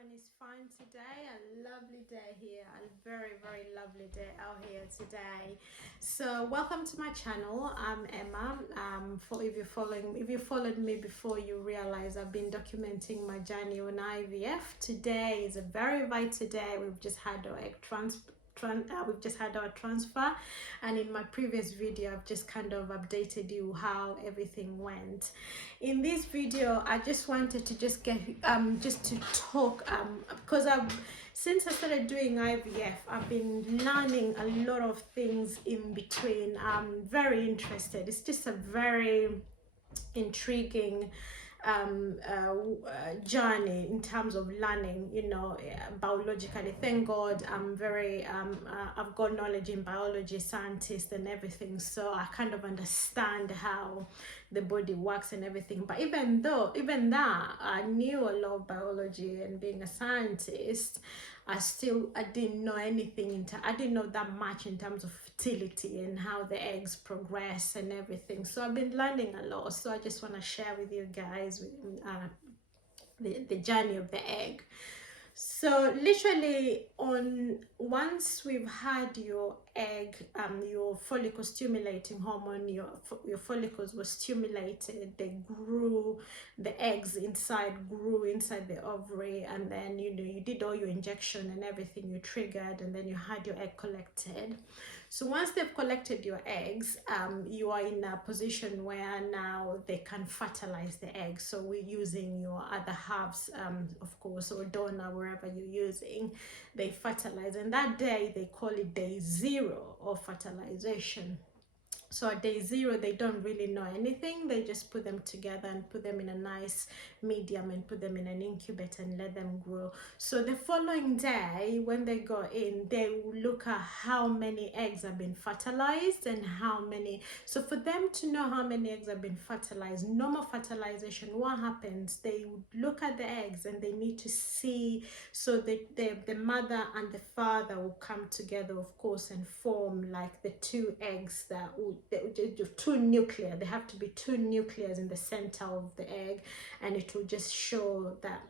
everyone is fine today. A lovely day here, a very lovely day out here today. So welcome to my channel. I'm Emma. If you followed me before, you realize I've been documenting my journey on IVF. Today is a very vital day. We've just had our egg transfer, and in my previous video I've just kind of updated you how everything went. In this video I just wanted to just talk because since I started doing IVF, I've been learning a lot of things in between. I'm very interested. It's just a very intriguing journey in terms of learning, biologically. Thank God I'm very I've got knowledge in biology, scientist and everything, so I kind of understand how the body works and everything. But even that I knew a lot of biology, and being a scientist, I didn't know anything I didn't know that much in terms of fertility and how the eggs progress and everything. So I've been learning a lot, so I just want to share with you guys the journey of the egg. So literally, once we've had your egg, your follicle stimulating hormone, your follicles were stimulated, they grew, the eggs grew inside the ovary, and then you did all your injection and everything, you triggered, and then you had your egg collected. So once they've collected your eggs, you are in a position where now they can fertilize the eggs. So we're using your other halves, of course, or donor, wherever you're using, they fertilize. And that day, they call it day 0 of fertilization. So at day 0, they don't really know anything. They just put them together and put them in a nice medium and put them in an incubator and let them grow. So the following day, when they go in, they will look at how many eggs have been fertilized and how many. So for them to know how many eggs have been fertilized, normal fertilization, what happens, they would look at the eggs and they need to see. So the mother and the father will come together, of course, and form like the two eggs that would, two nuclear. There have to be two nuclears in the center of the egg, and it will just show that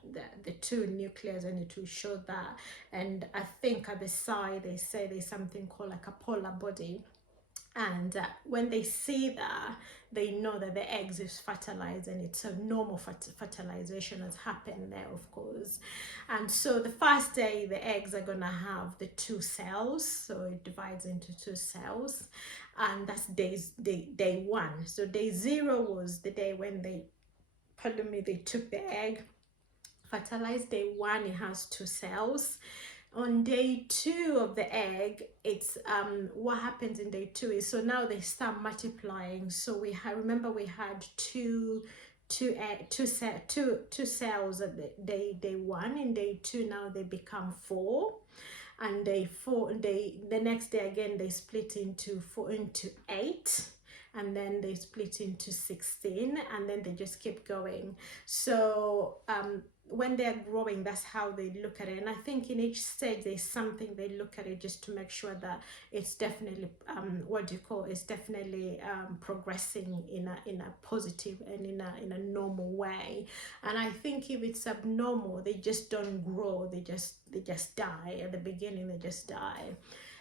the two nuclears, and it will show that. And I think at the side they say there's something called like a polar body, and when they see that, they know that the eggs is fertilized, and it's a normal fertilization has happened there, of course. And so the first day, the eggs are gonna have the 2 cells, so it divides into 2 cells, and that's day 1. So day 0 was the day when they took the egg, fertilized. Day 1, it has 2 cells. On day 2 of the egg, it's what happens in day 2 is, so now they start multiplying. So remember we had two cells at day 1. In day 2, now they become 4, and day 4, the next day again they split into 8, and then they split into 16, and then they just keep going. So when they're growing, that's how they look at it. And I think in each stage there's something they look at it just to make sure that it's definitely it's definitely progressing in a positive and in a normal way. And I think if it's abnormal, they just don't grow, they just die at the beginning. They just die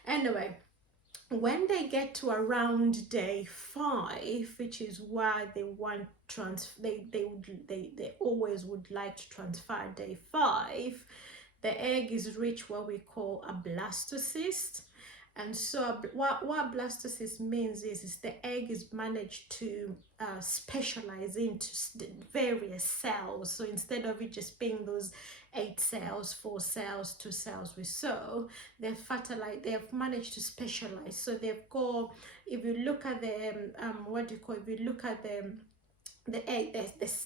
anyway. When they get to around day 5, which is why they want they always would like to transfer day 5, the egg is reached what we call a blastocyst. And so what blastocyst means is the egg is managed to specialize into various cells. So instead of it just being those 8 cells, 4 cells, 2 cells we saw, they've managed to specialize. So they've got, if you look at the if you look at the egg,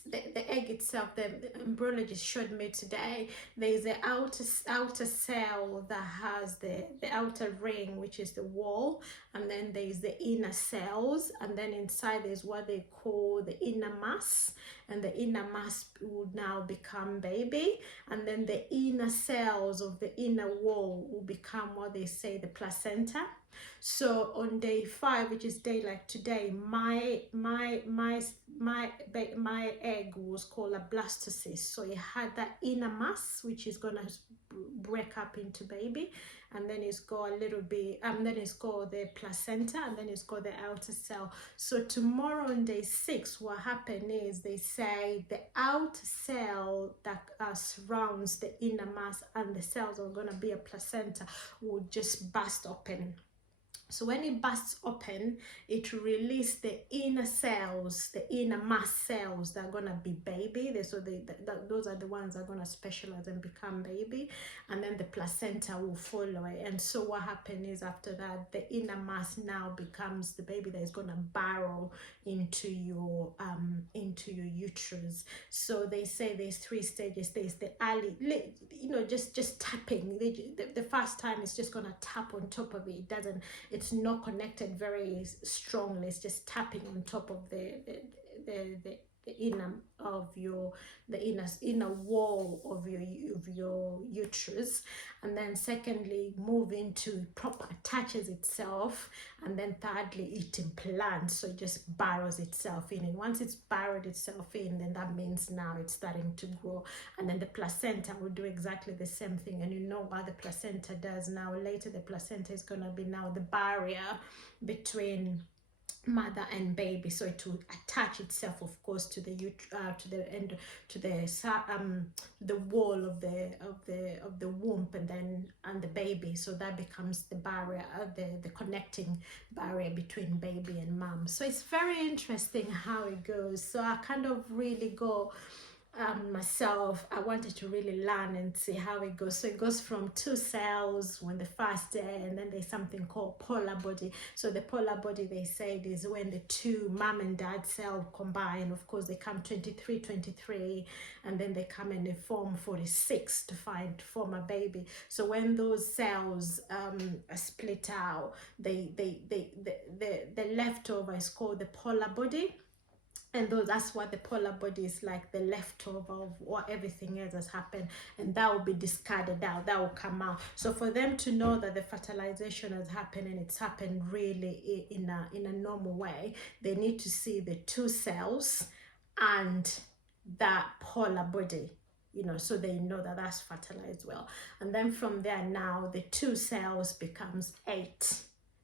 the egg itself, the embryologist showed me today, there's the outer cell that has the outer ring, which is the wall, and then there's the inner cells, and then inside there's what they call the inner mass, and the inner mass would now become baby, and then the inner cells of the inner wall will become what they say the placenta. So on day 5, which is day like today, my my egg was called a blastocyst, so it had that inner mass which is gonna break up into baby, and then it's got a little bit, then it's got the placenta, and then it's got the outer cell. So tomorrow on day 6, what happened is they say the outer cell that surrounds the inner mass and the cells are gonna be a placenta will just burst open. So when it bursts open, it releases the inner cells, the inner mass cells that are going to be baby. Those are the ones that are going to specialize and become baby. And then the placenta will follow it. And so what happens is after that, the inner mass now becomes the baby that is going to burrow into your uterus. So they say there's 3 stages. There's the early, just tapping. The first time it's just going to tap on top of it. It's not connected very strongly. It's just tapping on top of the inner of the inner wall of your uterus. And then secondly, move into proper attaches itself, and then thirdly it implants, so it just burrows itself in. And once it's burrowed itself in, then that means now it's starting to grow. And then the placenta will do exactly the same thing. And you know what the placenta does now. Later the placenta is going to be now the barrier between mother and baby, so it will attach itself, of course, to the wall of the womb and the baby. So that becomes the barrier, the connecting barrier between baby and mom. So it's very interesting how it goes. So I kind of really go myself, I wanted to really learn and see how it goes. So it goes from 2 cells when the first day, and then there's something called polar body. So the polar body, they say, is when the 2 mom and dad cell combine. Of course, they come 23, and then they come and they form 46 to form a baby. So when those cells are split out, the leftover is called the polar body. And that's what the polar body is like, the leftover of what everything else has happened, and that will be discarded out, that will come out. So for them to know that the fertilization has happened, and it's happened really in a normal way, they need to see the 2 cells and that polar body, so they know that that's fertilized well. And then from there, now the 2 cells becomes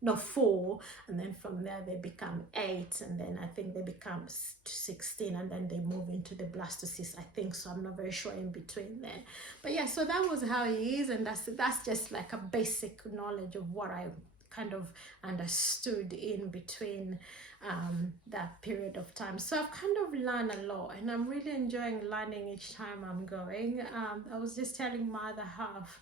4, and then from there they become 8, and then I think they become 16, and then they move into the blastocyst, I think. So I'm not very sure in between then, but yeah, so that was how it is. And that's just like a basic knowledge of what I kind of understood in between that period of time. So I've kind of learned a lot, and I'm really enjoying learning each time I'm going. I was just telling my other half,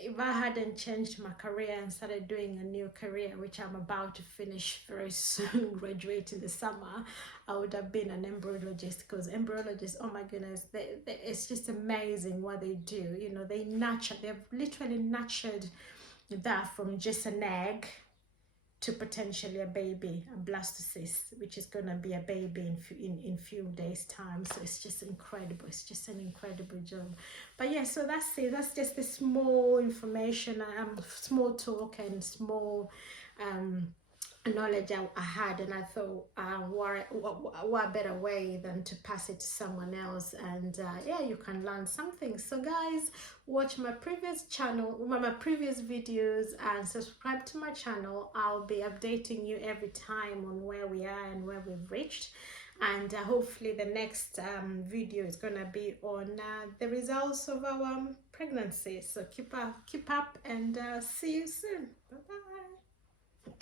if I hadn't changed my career and started doing a new career, which I'm about to finish very soon, graduate in the summer, I would have been an embryologist. Because embryologists, oh my goodness, it's just amazing what they do. They've literally nurtured that from just an egg to potentially a baby, a blastocyst, which is going to be a baby in few days time. So it's just incredible. It's just an incredible job. But yeah, so that's it. That's just the small information, small talk and small knowledge I had, and I thought what better way than to pass it to someone else, and yeah, you can learn something. So guys, watch my previous videos and subscribe to my channel. I'll be updating you every time on where we are and where we've reached, and hopefully the next video is gonna be on the results of our pregnancy. So keep up and see you soon. Bye bye.